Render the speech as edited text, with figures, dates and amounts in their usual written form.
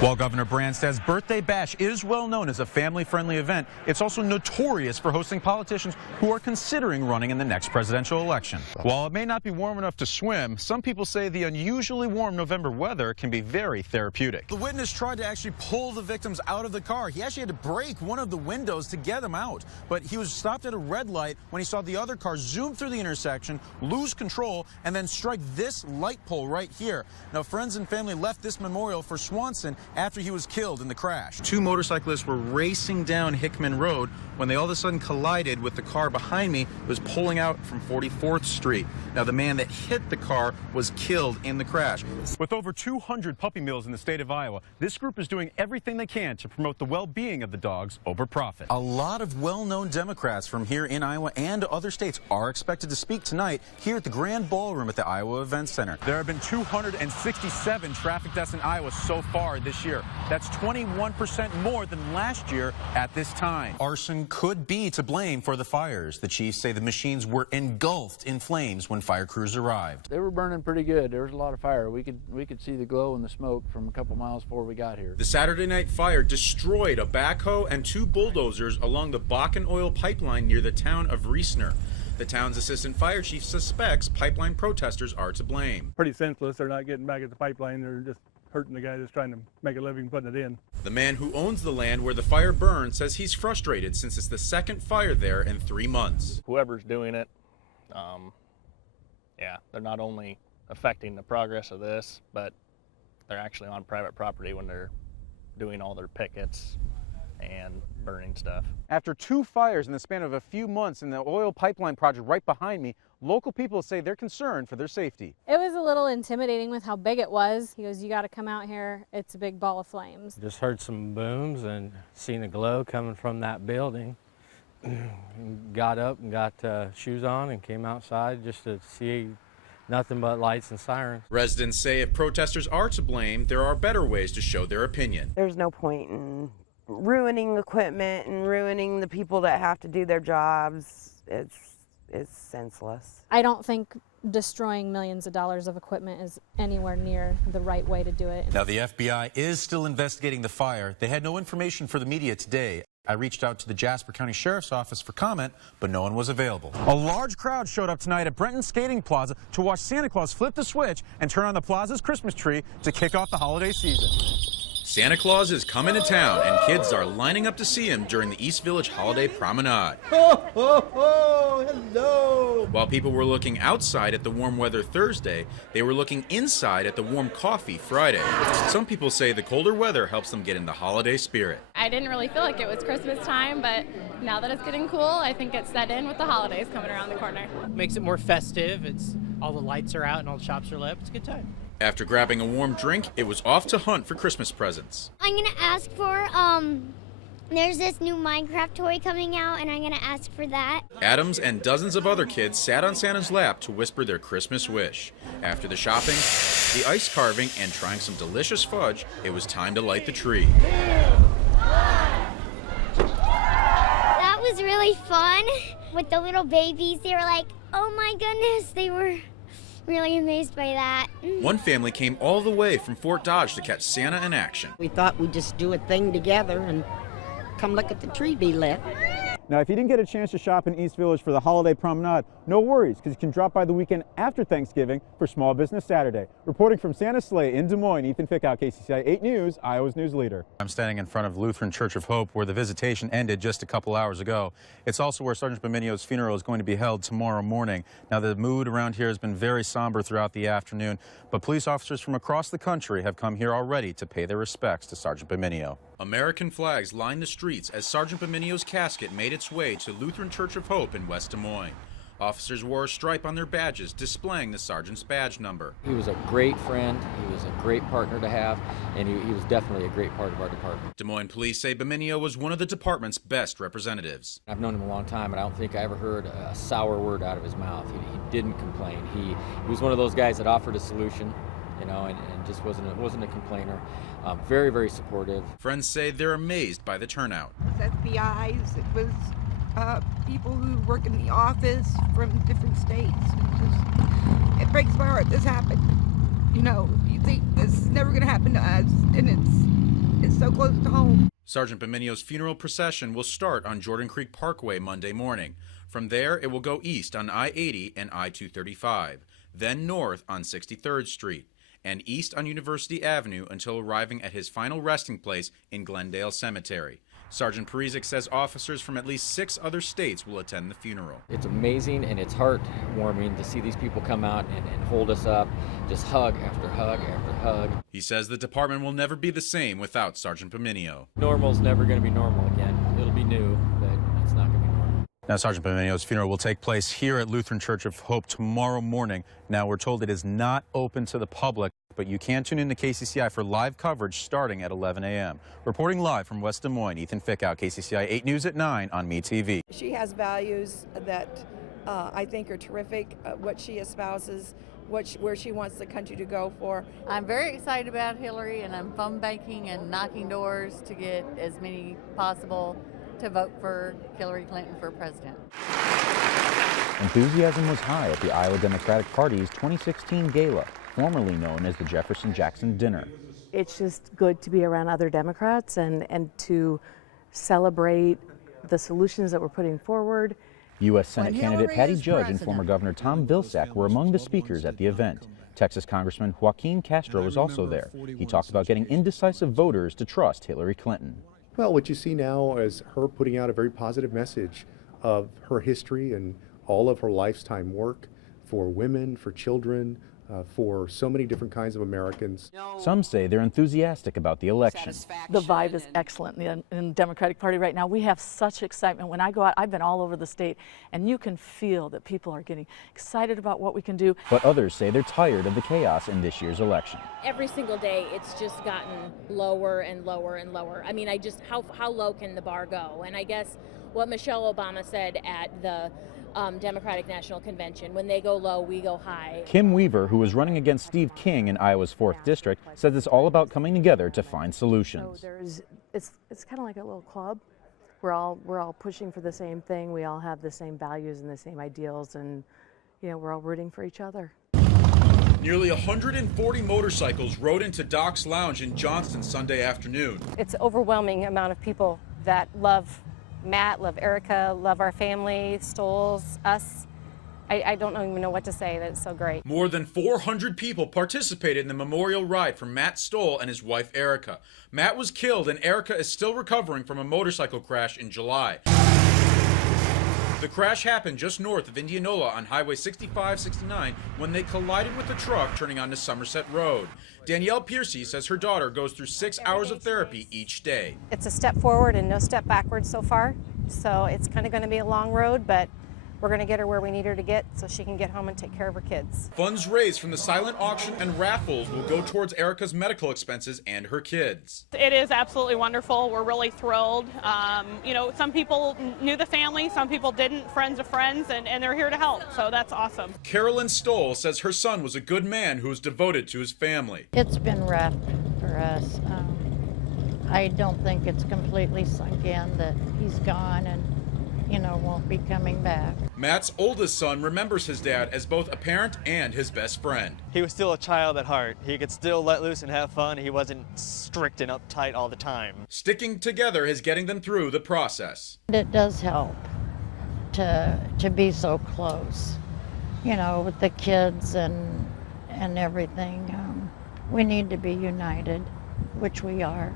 While Governor Branstad's birthday bash is well known as a family-friendly event, it's also notorious for hosting politicians who are considering running in the next presidential election. While it may not be warm enough to swim, some people say the unusually warm November weather can be very therapeutic. The witness tried to actually pull the victims out of the car. He actually had to break one of the windows to get them out. But he was stopped at a red light when he saw the other car zoom through the intersection, lose control, and then strike this light pole right here. Now, friends and family left this memorial for Swanson after he was killed in the crash. Two motorcyclists were racing down Hickman Road when they all of a sudden collided with the car behind me that was pulling out from 44th Street. Now, the man that hit the car was killed in the crash. With over 200 puppy mills in the state of Iowa, this group is doing everything they can to promote the well-being of the dogs over profit. A lot of well-known Democrats from here in Iowa and other states are expected to speak tonight here at the Grand Ballroom at the Iowa Events Center. There have been 267 traffic deaths in Iowa so far this year. That's 21% more than last year at this time. Arson could be to blame for the fires. The chiefs say the machines were engulfed in flames when fire crews arrived. They were burning pretty good. There was a lot of fire. We could see the glow and the smoke from a couple miles before we got here. The Saturday night fire destroyed a backhoe and two bulldozers along the Bakken oil pipeline near the town of Reesner. The town's assistant fire chief suspects pipeline protesters are to blame. Pretty senseless. They're not getting back at the pipeline. They're just hurting the guy that's trying to make a living putting it in. The man who owns the land where the fire burned says he's frustrated since it's the second fire there in 3 months. Whoever's doing it, yeah, they're not only affecting the progress of this, but they're actually on private property when they're doing all their pickets and burning stuff. After 2 fires in the span of a few months in the oil pipeline project right behind me, local people say they're concerned for their safety. It was a little intimidating with how big it was. He goes, "You got to come out here. It's a big ball of flames." Just heard some booms and seen a glow coming from that building. Got up and got shoes on and came outside just to see nothing but lights and sirens. Residents say if protesters are to blame, there are better ways to show their opinion. There's no point in ruining equipment and ruining the people that have to do their jobs. It's senseless. I don't think destroying millions of dollars of equipment is anywhere near the right way to do it. Now, the FBI is still investigating the fire. They had no information for the media today. I reached out to the Jasper County Sheriff's Office for comment, but no one was available. A large crowd showed up tonight at Brenton Skating Plaza to watch Santa Claus flip the switch and turn on the plaza's Christmas tree to kick off the holiday season. Santa Claus is coming to town, and kids are lining up to see him during the East Village Holiday Promenade. Ho, ho, ho, hello! While people were looking outside at the warm weather Thursday, they were looking inside at the warm coffee Friday. Some people say the colder weather helps them get in the holiday spirit. I didn't really feel like it was Christmas time, but now that it's getting cool, I think it's set in with the holidays coming around the corner. Makes it more festive. It's all the lights are out and all the shops are lit. It's a good time. After grabbing a warm drink, it was off to hunt for Christmas presents. I'm gonna ask for, there's this new Minecraft toy coming out, and I'm gonna ask for that. Adams and dozens of other kids sat on Santa's lap to whisper their Christmas wish. After the shopping, the ice carving, and trying some delicious fudge, it was time to light the tree. That was really fun. With the little babies, they were like, oh my goodness, they were really amazed by that. One family came all the way from Fort Dodge to catch Santa in action. We thought we'd just do a thing together and come look at the tree be lit. Now, if you didn't get a chance to shop in East Village for the holiday promenade, no worries, because you can drop by the weekend after Thanksgiving for Small Business Saturday. Reporting from Santa's Sleigh in Des Moines, Ethan Fickau, KCCI 8 News, Iowa's news leader. I'm standing in front of Lutheran Church of Hope, where the visitation ended just a couple hours ago. It's also where Sergeant Beminio's funeral is going to be held tomorrow morning. Now, the mood around here has been very somber throughout the afternoon, but police officers from across the country have come here already to pay their respects to Sergeant Beminio. American flags lined the streets as Sergeant Beminio's casket made its way to Lutheran Church of Hope in West Des Moines. Officers wore a stripe on their badges displaying the sergeant's badge number. He was a great friend, he was a great partner to have, and he was definitely a great part of our department. Des Moines police say Beminio was one of the department's best representatives. I've known him a long time, and I don't think I ever heard a sour word out of his mouth. He didn't complain. He was one of those guys that offered a solution, you know, and just wasn't a complainer. Very, very supportive. Friends say they're amazed by the turnout. It was FBI's, it was people who work in the office from different states. It breaks my heart this happened. You know, you think this is never going to happen to us, and it's so close to home. Sergeant Beminio's funeral procession will start on Jordan Creek Parkway Monday morning. From there, it will go east on I-80 and I-235, then north on 63rd Street, and east on University Avenue until arriving at his final resting place in Glendale Cemetery. Sergeant Parizek says officers from at least 6 other states will attend the funeral. It's amazing and it's heartwarming to see these people come out and hold us up, just hug after hug after hug. He says the department will never be the same without Sergeant Beminio. Normal's never going to be normal again. It'll be new, but it's not going to be normal. Now, Sergeant Beminio's funeral will take place here at Lutheran Church of Hope tomorrow morning. Now, we're told it is not open to the public, but you can tune in to KCCI for live coverage starting at 11 a.m. Reporting live from West Des Moines, Ethan Fickau, KCCI 8 News at 9 on MeTV. She has values that I think are terrific, what she espouses, where she wants the country to go for. I'm very excited about Hillary, and I'm phone banking and knocking doors to get as many possible to vote for Hillary Clinton for president. Enthusiasm was high at the Iowa Democratic Party's 2016 gala, formerly known as the Jefferson-Jackson Dinner. It's just good to be around other Democrats and to celebrate the solutions that we're putting forward. U.S. Senate candidate Patty Judge and former Governor Tom Vilsack were among the speakers at the event. Texas Congressman Joaquin Castro was also there. He talked about getting indecisive voters to trust Hillary Clinton. Well, what you see now is her putting out a very positive message of her history and all of her lifetime work for women, for children, for so many different kinds of Americans. Some say they're enthusiastic about the election. The vibe is excellent in the Democratic Party right now. We have such excitement. When I go out, I've been all over the state, and you can feel that people are getting excited about what we can do. But others say they're tired of the chaos in this year's election. Every single day, it's just gotten lower and lower and lower. I mean, how low can the bar go? And I guess what Michelle Obama said at the Democratic National Convention, when they go low, we go high. Kim Weaver, who was running against Steve King in Iowa's 4th District, says it's all about coming together to find solutions. So it's kind of like a little club. We're all pushing for the same thing. We all have the same values and the same ideals, and we're all rooting for each other. Nearly 140 motorcycles rode into Doc's Lounge in Johnston Sunday afternoon. It's an overwhelming amount of people that love Matt, love Erica, love our family, Stoles, us. I don't even know what to say. That's so great. More than 400 people participated in the memorial ride for Matt Stoll and his wife Erica. Matt was killed and Erica is still recovering from a motorcycle crash in July. The crash happened just north of Indianola on Highway 65-69 when they collided with a truck turning onto Somerset Road. Danielle Piercy says her daughter goes through 6 hours of therapy each day. It's a step forward and no step backwards so far, so it's kind of going to be a long road, but we're going to get her where we need her to get so she can get home and take care of her kids. Funds raised from the silent auction and raffles will go towards Erica's medical expenses and her kids. It is absolutely wonderful. We're really thrilled. Some people knew the family, some people didn't, friends of friends, and they're here to help, so that's awesome. Carolyn Stoll says her son was a good man who was devoted to his family. It's been rough for us. I don't think it's completely sunk in that he's gone and won't be coming back. Matt's oldest son remembers his dad as both a parent and his best friend. He was still a child at heart. He could still let loose and have fun. He wasn't strict and uptight all the time. Sticking together is getting them through the process. It does help to be so close, with the kids and everything. We need to be united, which we are.